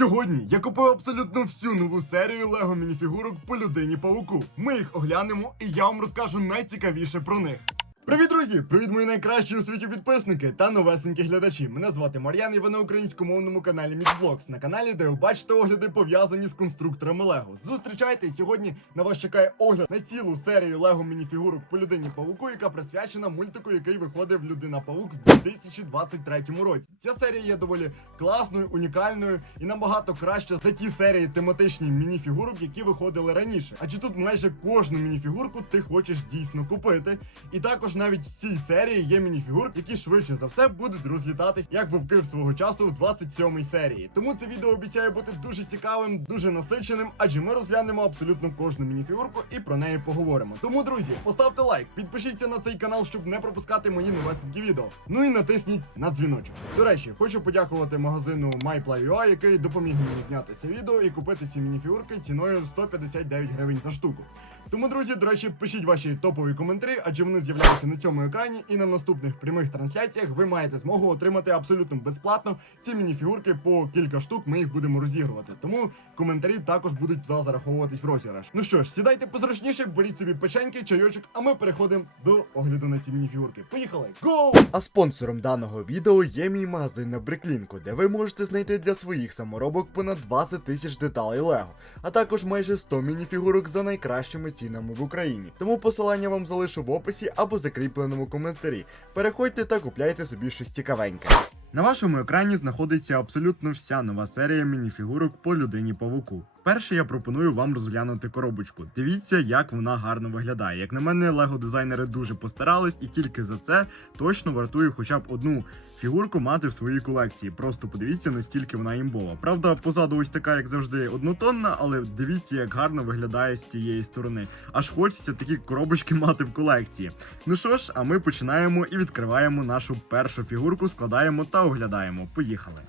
Сьогодні я купив абсолютно всю нову серію лего мініфігурок по людині пауку. Ми їх оглянемо, і я вам розкажу найцікавіше про них. Привіт, друзі! Привіт, мої найкращі у світі підписники та новесенькі глядачі. Мене звати Мар'ян, і ви на українськомовному каналі Мідблокс, на каналі, де ви бачите огляди пов'язані з конструкторами Лего. Зустрічайте сьогодні на вас чекає огляд на цілу серію Лего мініфігурок по людині павуку, яка присвячена мультику, який виходив Людина Павук в 2023 році. Ця серія є доволі класною, унікальною і набагато краще за ті серії тематичні мініфігурок, які виходили раніше. Адже тут майже кожну мініфігурку ти хочеш дійсно купити. І також навіть в цій серії є мініфігурки, які швидше за все будуть розлітатись, як вовки в свого часу в 27-й серії. Тому це відео обіцяє бути дуже цікавим, дуже насиченим, адже ми розглянемо абсолютно кожну мініфігурку і про неї поговоримо. Тому, друзі, поставте лайк, підпишіться на цей канал, щоб не пропускати мої новесенькі відео. Ну і натисніть на дзвіночок. До речі, хочу подякувати магазину MyPlay.ua, який допоміг мені зняти це відео і купити ці мініфігурки ціною 159 гривень за штуку. Тому, друзі, до речі, пишіть ваші топові коментарі, адже вони з'являються на цьому екрані, і на наступних прямих трансляціях ви маєте змогу отримати абсолютно безплатно ці мініфігурки по кілька штук. Ми їх будемо розігрувати. Тому коментарі також будуть туди зараховуватись в розіграш. Ну що ж, сідайте позручніше, беріть собі печеньки, чайочок, а ми переходимо до огляду на ці мініфігурки. Поїхали! Гоу! А спонсором даного відео є мій магазин на Бриклінку, де ви можете знайти для своїх саморобок понад 20 тисяч деталей Лего, а також майже 100 мініфігурок за найкращими цінами в Україні. Тому посилання вам залишу в описі або закріпленому коментарі. Переходьте та купляйте собі щось цікавеньке. На вашому екрані знаходиться абсолютно вся нова серія мініфігурок по людині павуку. Перше я пропоную вам розглянути коробочку. Дивіться, як вона гарно виглядає. Як на мене, лего дизайнери дуже постарались, і тільки за це точно вартує хоча б одну фігурку мати в своїй колекції. Просто подивіться, наскільки вона імбова. Правда, позаду ось така, як завжди, однотонна, але дивіться, як гарно виглядає з тієї сторони. Аж хочеться такі коробочки мати в колекції. Ну що ж, а ми починаємо і відкриваємо нашу першу фігурку, складаємо та оглядаємо. Поїхали.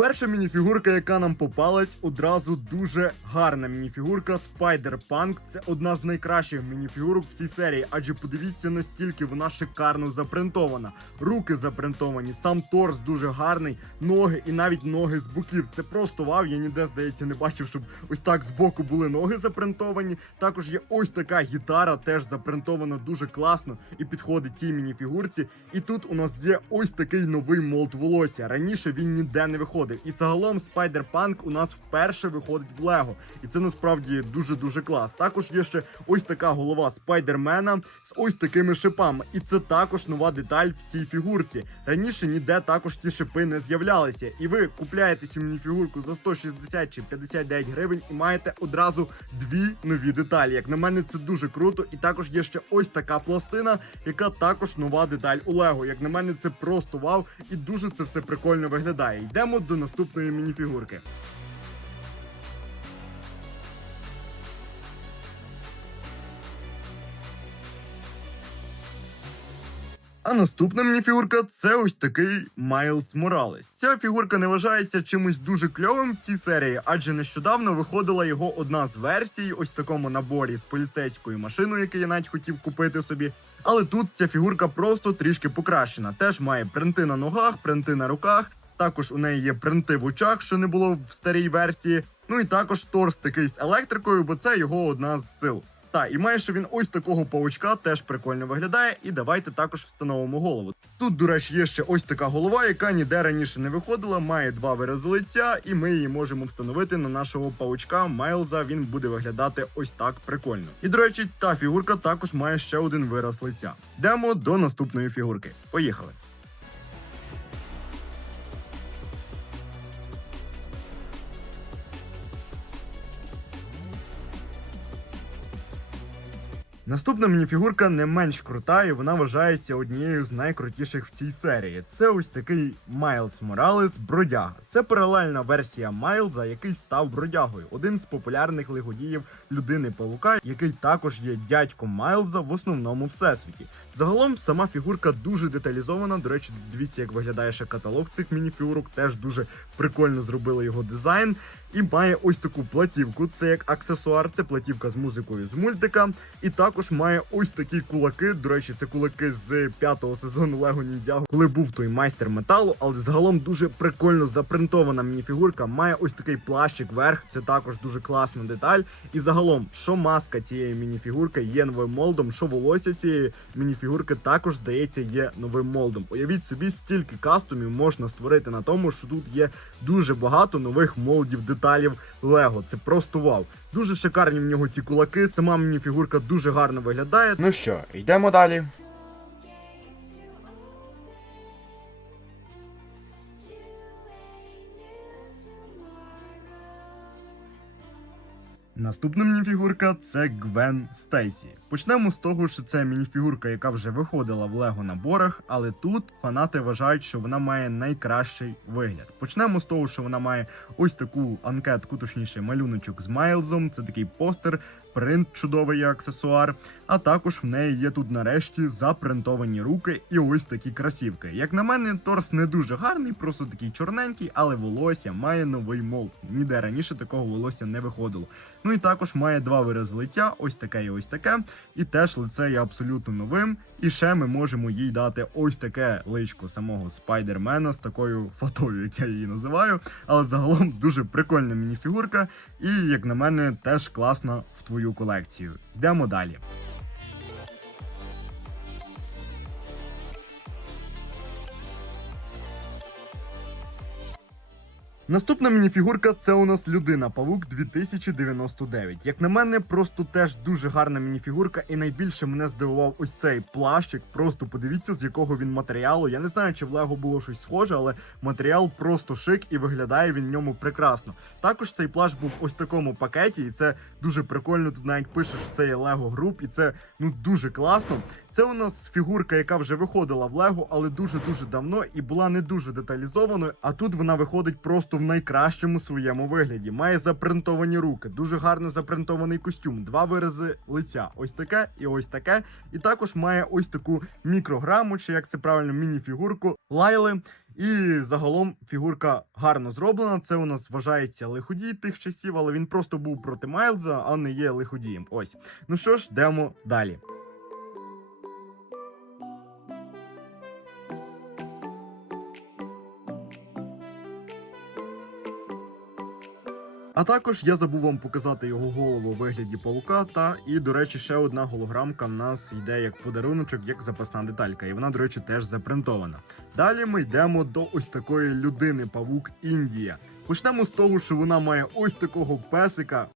Перша мініфігурка, яка нам попалась, одразу дуже гарна мініфігурка Spider-Punk. Це одна з найкращих мініфігурок в цій серії, адже подивіться, наскільки вона шикарно запринтована. Руки запринтовані, сам торс дуже гарний, ноги і навіть ноги з боків. Це просто вау. Я ніде, здається, не бачив, щоб ось так з боку були ноги запринтовані. Також є ось така гітара, теж запринтована дуже класно і підходить цій мініфігурці. І тут у нас є ось такий новий молд волосся. Раніше він ніде не виходив. І загалом Spider-Punk у нас вперше виходить в Лего. І це насправді дуже-дуже клас. Також є ще ось така голова спайдермена з ось такими шипами. І це також нова деталь в цій фігурці. Раніше ніде також ці шипи не з'являлися. І ви купляєте цю мініфігурку за 160 чи 59 гривень і маєте одразу дві нові деталі. Як на мене, це дуже круто. І також є ще ось така пластина, яка також нова деталь у Лего. Як на мене, це просто вау, і дуже це все прикольно виглядає. Йдемо до наступної мініфігурки. А наступна мініфігурка це ось такий Майлз Моралес. Ця фігурка не вважається чимось дуже кльовим в цій серії, адже нещодавно виходила його одна з версій, ось такому наборі з поліцейською машиною, який я навіть хотів купити собі. Але тут ця фігурка просто трішки покращена. Теж має принти на ногах, принти на руках. Також у неї є принти в очах, що не було в старій версії. Ну і також торс такий з електрикою, бо це його одна з сил. Та, і має ще він ось такого паучка, теж прикольно виглядає. І давайте також встановимо голову. Тут, до речі, є ще ось така голова, яка ніде раніше не виходила, має два вирази лиця, і ми її можемо встановити на нашого паучка Майлза. Він буде виглядати ось так прикольно. І до речі, та фігурка також має ще один вираз лиця. Йдемо до наступної фігурки. Поїхали. Наступна мініфігурка не менш крута, і вона вважається однією з найкрутіших в цій серії. Це ось такий Майлз Моралес Бродяга. Це паралельна версія Майлза, який став бродягою, один з популярних лиходіїв людини Павука, який також є дядьком Майлза в основному всесвіті. Загалом сама фігурка дуже деталізована. До речі, дивіться, як виглядає ще каталог цих мініфігурок. Теж дуже прикольно зробили його дизайн. І має ось таку платівку. Це як аксесуар, це платівка з музикою з мультика. І також також має ось такі кулаки. До речі, це кулаки з п'ятого сезону Лего Ніндзяго, коли був той майстер металу, але загалом дуже прикольно запринтована мініфігурка. Має ось такий плащик верх. Це також дуже класна деталь. І загалом, що маска цієї мініфігурки є новим молдом, що волосся цієї мініфігурки також здається є новим молдом. Уявіть собі, стільки кастомів можна створити на тому, що тут є дуже багато нових молдів деталів Лего. Це просто вау. Дуже шикарні в нього ці кулаки. Сама мені фігурка дуже гарно виглядає. Ну що, йдемо далі. Наступна мініфігурка це Гвен Стейсі. Почнемо з того, що це мініфігурка, яка вже виходила в Лего наборах, але тут фанати вважають, що вона має найкращий вигляд. Почнемо з того, що вона має ось таку анкетку, точніше, малюночок з Майлзом. Це такий постер, принт чудовий аксесуар. А також в неї є тут нарешті запринтовані руки і ось такі красівки. Як на мене, торс не дуже гарний, просто такий чорненький, але волосся має новий молд. Ніде раніше такого волосся не виходило. Ну і також має два вирази лиця, ось таке і ось таке. І теж лице є абсолютно новим. І ще ми можемо їй дати ось таке личко самого спайдермена з такою фотою, як я її називаю. Але загалом дуже прикольна мініфігурка, і як на мене, теж класна в твою колекцію. Йдемо далі. Наступна мініфігурка це у нас людина Павук 2099. Як на мене, просто теж дуже гарна мініфігурка, і найбільше мене здивував ось цей плащик. Просто подивіться, з якого він матеріалу. Я не знаю, чи в Лего було щось схоже, але матеріал просто шик і виглядає він в ньому прекрасно. Також цей плащ був ось в такому пакеті, і це дуже прикольно. Тут навіть пише, що це є Лего груп, і це ну дуже класно. Це у нас фігурка, яка вже виходила в Лего, але дуже дуже давно і була не дуже деталізованою. А тут вона виходить просто в найкращому своєму вигляді. Має запринтовані руки, дуже гарно запринтований костюм, два вирази лиця. Ось таке і ось таке. І також має ось таку мікрограму, чи як це правильно, міні-фігурку Лайли. І загалом фігурка гарно зроблена. Це у нас вважається лиходій тих часів, але він просто був проти Майлза, а не є лиходієм. Ось. Ну що ж, йдемо далі. А також я забув вам показати його голову у вигляді паука. Та і, до речі, ще одна голограмка в нас йде як подаруночок, як запасна деталька. І вона, до речі, теж запринтована. Далі ми йдемо до ось такої людини Павук Індія. Почнемо з того, що вона має ось такого песика.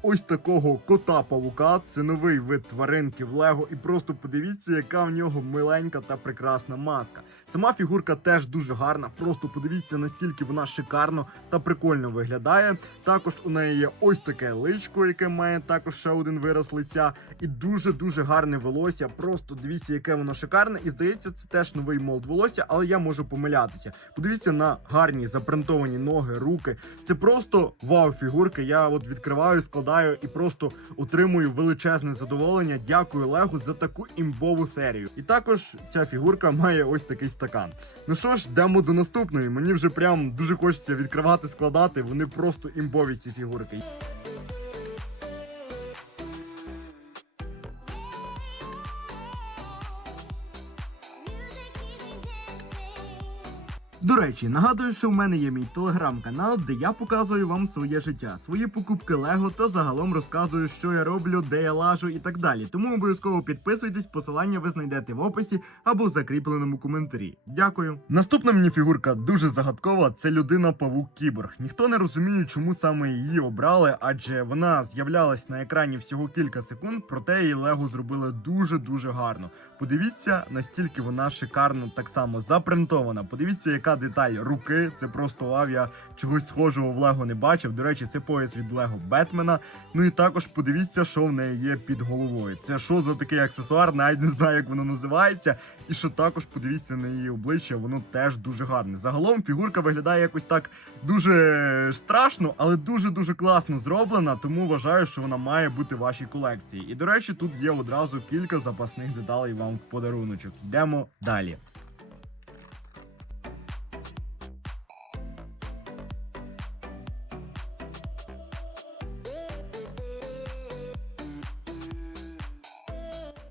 Ось такого кота павука. Це новий вид тваринки в Лего. І просто подивіться, яка в нього миленька та прекрасна маска. Сама фігурка теж дуже гарна. Просто подивіться, наскільки вона шикарно та прикольно виглядає. Також у неї є ось таке личко, яке має також ще один вираз лиця. І дуже дуже гарне волосся. Просто дивіться, яке воно шикарне. І здається, це теж новий молд волосся, але я можу помилятися. Подивіться на гарні запринтовані ноги, руки. Це просто вау, фігурки. Я от відкриваю, складаю і просто отримую величезне задоволення. Дякую Лего за таку імбову серію. І також ця фігурка має ось такий стакан. Ну що ж, йдемо до наступної. Мені вже прям дуже хочеться відкривати, складати. Вони просто імбові ці фігурки. До речі, нагадую, що в мене є мій телеграм-канал, де я показую вам своє життя, свої покупки Лего та загалом розказую, що я роблю, де я лажу і так далі. Тому обов'язково підписуйтесь, посилання ви знайдете в описі або в закріпленому коментарі. Дякую. Наступна мені фігурка дуже загадкова. Це людина Павук Кіборг. Ніхто не розуміє, чому саме її обрали, адже вона з'являлась на екрані всього кілька секунд, проте її Лего зробили дуже дуже гарно. Подивіться, настільки вона шикарно так само запринтована. Подивіться, яка деталь руки. Це просто вау, я чогось схожого в Лего не бачив. До речі, це пояс від Лего Бетмена. Ну і також подивіться, що в неї є під головою. Це що за такий аксесуар, навіть не знаю, як воно називається. І що також подивіться на її обличчя, воно теж дуже гарне. Загалом фігурка виглядає якось так дуже страшно, але дуже дуже класно зроблена. Тому вважаю, що вона має бути в вашій колекції. І до речі, тут є одразу кілька запасних деталей вам в подаруночок. Йдемо далі.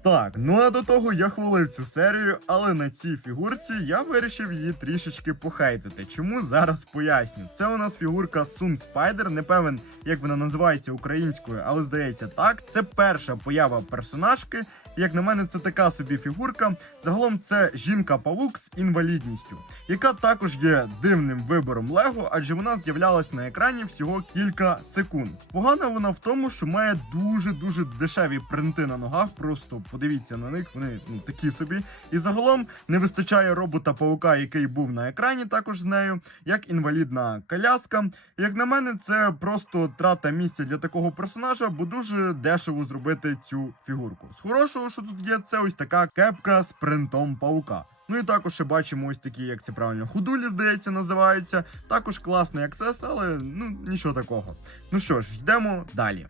Так, ну а до того я хвалив цю серію, але на цій фігурці я вирішив її трішечки похейтити. Чому зараз поясню? Це у нас фігурка Sun Spider, не певен, як вона називається українською, але здається так. Це перша поява персонажки. Як на мене, це така собі фігурка. Загалом це жінка-павук з інвалідністю, яка також є дивним вибором Лего, адже вона з'являлась на екрані всього кілька секунд. Погана вона в тому, що має дуже дуже дешеві принти на ногах. Просто подивіться на них, вони ну такі собі. І загалом не вистачає робота павука, який був на екрані, також з нею, як інвалідна коляска. Як на мене, це просто трата місця для такого персонажа, бо дуже дешево зробити цю фігурку. З хорошого, що тут є, це ось така кепка з принтом паука. Ну і також ще бачимо ось такі, як це правильно, худулі, здається, називаються. Також класний аксес, але ну нічого такого. Ну що ж, йдемо далі.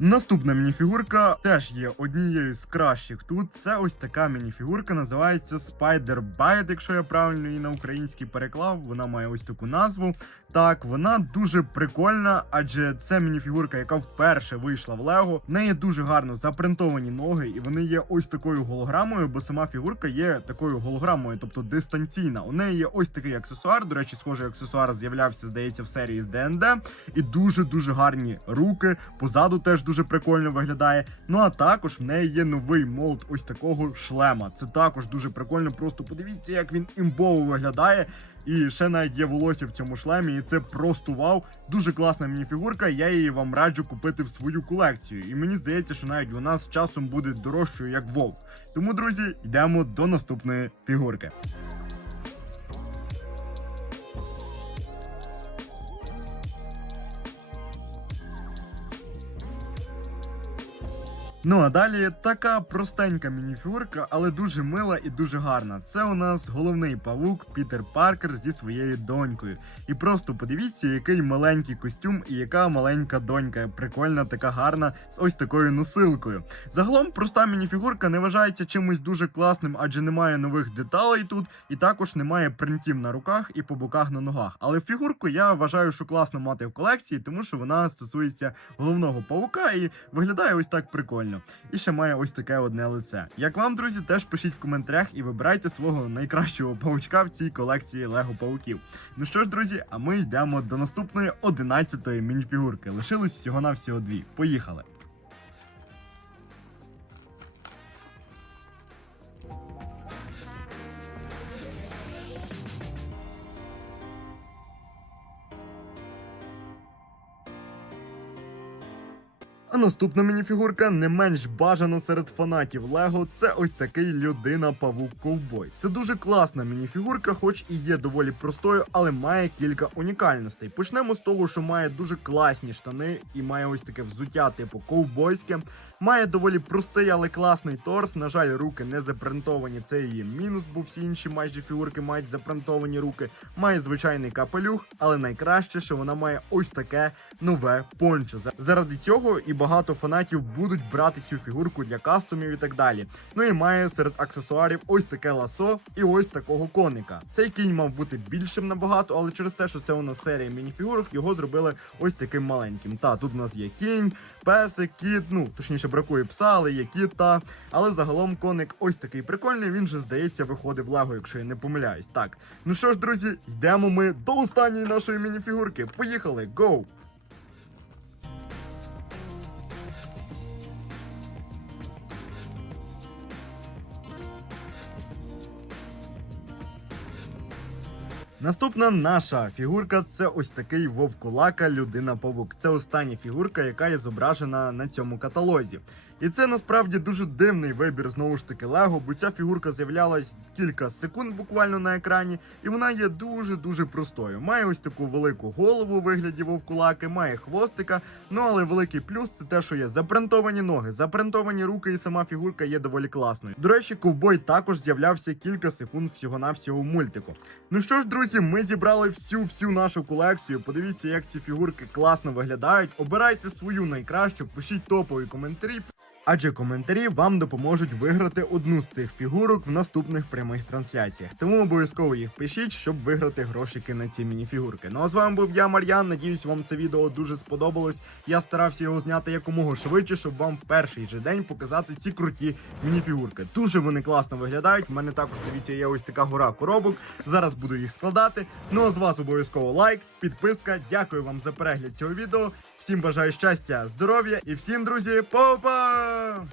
Наступна мініфігурка теж є однією з кращих тут. Це ось така мініфігурка, називається Spider Bite, якщо я правильно її на український переклав. Вона має ось таку назву. Так, вона дуже прикольна, адже це мініфігурка, яка вперше вийшла в Лего. В неї дуже гарно запринтовані ноги, і вони є ось такою голограмою, бо сама фігурка є такою голограмою, тобто дистанційна. У неї є ось такий аксесуар. До речі, схожий аксесуар з'являвся, здається, в серії з ДНД. І дуже дуже гарні руки. Позаду теж дуже прикольно виглядає. Ну а також в неї є новий молд ось такого шлема. Це також дуже прикольно. Просто подивіться, як він імбово виглядає. І ще навіть є волосся в цьому шлемі, і це просто вау. Дуже класна мініфігурка. Я її вам раджу купити в свою колекцію. І мені здається, що навіть вона з часом буде дорожчою, як вовк. Тому, друзі, йдемо до наступної фігурки. Ну а далі така простенька мініфігурка, але дуже мила і дуже гарна. Це у нас головний павук Пітер Паркер зі своєю донькою. І просто подивіться, який маленький костюм і яка маленька донька. Прикольна, така гарна, з ось такою носилкою. Загалом проста мініфігурка не вважається чимось дуже класним, адже немає нових деталей тут, і також немає принтів на руках і по боках на ногах. Але фігурку я вважаю, що класно мати в колекції, тому що вона стосується головного павука і виглядає ось так прикольно. І ще має ось таке одне лице. Як вам, друзі, теж пишіть в коментарях і вибирайте свого найкращого павучка в цій колекції Лего павуків. Ну що ж, друзі, а ми йдемо до наступної 11-ї мініфігурки. Лишилось всього-навсього дві. Поїхали! Наступна мініфігурка не менш бажана серед фанатів Лего. Це ось такий людина павук ковбой. Це дуже класна мініфігурка, хоч і є доволі простою, але має кілька унікальностей. Почнемо з того, що має дуже класні штани і має ось таке взуття, типу ковбойське. Має доволі простий, але класний торс. На жаль, руки не запринтовані. Це її мінус, бо всі інші майже фігурки мають запринтовані руки. Має звичайний капелюх, але найкраще, що вона має ось таке нове пончо. Заради цього і багато фанатів будуть брати цю фігурку для кастомів і так далі. Ну і має серед аксесуарів ось таке ласо і ось такого коника. Цей кінь мав бути більшим набагато, але через те, що це у нас серія мініфігурок, його зробили ось таким маленьким. Та тут у нас є кінь, песик, кіт, ну точніше бракує пса, але є кіт та. Але загалом коник ось такий прикольний. Він же здається виходив в Лего, якщо я не помиляюсь. Так, ну що ж, друзі, йдемо ми до останньої нашої мініфігурки. Поїхали, гоу! Наступна наша фігурка це ось такий вовкулака людина павук. Це остання фігурка, яка є зображена на цьому каталозі. І це насправді дуже дивний вибір знову ж таки Лего, бо ця фігурка з'являлась кілька секунд буквально на екрані, і вона є дуже дуже простою. Має ось таку велику голову у вигляді вовкулаки, має хвостика. Ну але великий плюс це те, що є запринтовані ноги, запринтовані руки, і сама фігурка є доволі класною. До речі, ковбой також з'являвся кілька секунд всього-навсього в мультику. Ну що ж, друзі, ми зібрали всю всю нашу колекцію. Подивіться, як ці фігурки класно виглядають. Обирайте свою найкращу, пишіть топові коментарі. Адже коментарі вам допоможуть виграти одну з цих фігурок в наступних прямих трансляціях. Тому обов'язково їх пишіть, щоб виграти грошики на ці мініфігурки. Ну а з вами був я, Мар'ян. Надіюсь, вам це відео дуже сподобалось. Я старався його зняти якомога швидше, щоб вам в перший же день показати ці круті мініфігурки. Дуже вони класно виглядають. У мене також дивіться, є ось така гора коробок. Зараз буду їх складати. Ну а з вас обов'язково лайк, підписка. Дякую вам за перегляд цього відео. Всім бажаю щастя, здоров'я і всім, друзі, па-па! 아.